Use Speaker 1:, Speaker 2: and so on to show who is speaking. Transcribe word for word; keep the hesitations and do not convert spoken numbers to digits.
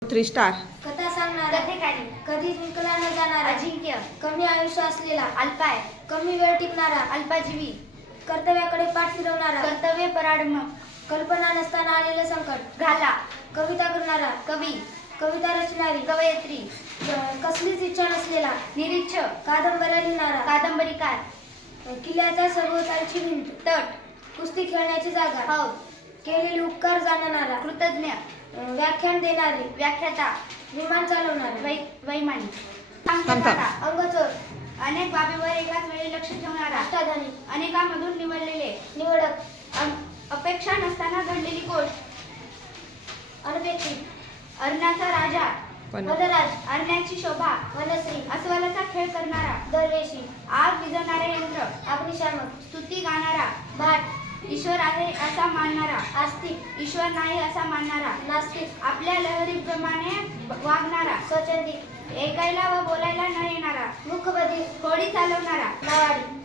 Speaker 1: Three star.
Speaker 2: कथा सांगणारा,
Speaker 3: कथेकारी,
Speaker 2: कधी जिंकला न जाणारा,
Speaker 3: अजिंक्य,
Speaker 2: कमी आयुष्य असलेला,
Speaker 3: अल्पाय,
Speaker 2: कमी वेळ टिकणारा,
Speaker 3: अल्पजीवी,
Speaker 2: कर्तव्याकडे पाठ फिरवणारा,
Speaker 3: कर्तव्य पराडम,
Speaker 2: कल्पना नसताना आलेलं संकट,
Speaker 3: घाला,
Speaker 2: कविता करणारा,
Speaker 3: कवी,
Speaker 2: कविता रचणारी,
Speaker 3: कवयित्री,
Speaker 2: क- कसलीच इच्छा नसलेला,
Speaker 3: निरीक्षक,
Speaker 2: कादंबऱ्या लिहिणारा,
Speaker 3: कादंबरीकार,
Speaker 2: किल्ल्याच्या सभोवतालची भिंत,
Speaker 3: तट,
Speaker 2: कुस्ती खेळण्याची जागा,
Speaker 3: हौद,
Speaker 2: केलेले उपकार जाणणारा,
Speaker 3: कृतज्ञ,
Speaker 2: व्याख्यान देणारे,
Speaker 3: व्याख्याता,
Speaker 2: विमान चालवणारे,
Speaker 3: वै वैमानिक,
Speaker 1: सांगता.
Speaker 2: अंगचोर,
Speaker 3: अनेक बाबीवर एकाच वेळी लक्ष ठेवणारा,
Speaker 2: अष्टाधानी,
Speaker 3: अनेकांमधून निवडलेले,
Speaker 2: निवडक,
Speaker 3: अ- अपेक्षा नसताना घडलेली गोष्ट,
Speaker 2: अनपेक्षित,
Speaker 3: अर्णाचा राजा,
Speaker 1: पण
Speaker 2: वनराज,
Speaker 3: अर्ण्याची शोभा,
Speaker 2: वनश्री,
Speaker 3: अस्वलाचा खेळ करणारा,
Speaker 2: दरवेशी,
Speaker 3: आग विझवणारे यंत्र,
Speaker 2: अग्निशामक,
Speaker 3: स्तुती गाणारा,
Speaker 2: भाट,
Speaker 3: ईश्वर आहे असा मानणारा,
Speaker 2: आस्तिक,
Speaker 3: ईश्वर नाही असा मानणारा,
Speaker 2: नास्तिक,
Speaker 3: आपल्या लहरीप्रमाणे वागणारा,
Speaker 2: स्वच्छंदी,
Speaker 3: ऐकायला व बोलायला न येणारा,
Speaker 2: मुखबधीर,
Speaker 3: होडी चालवणारा,
Speaker 2: नावाडी,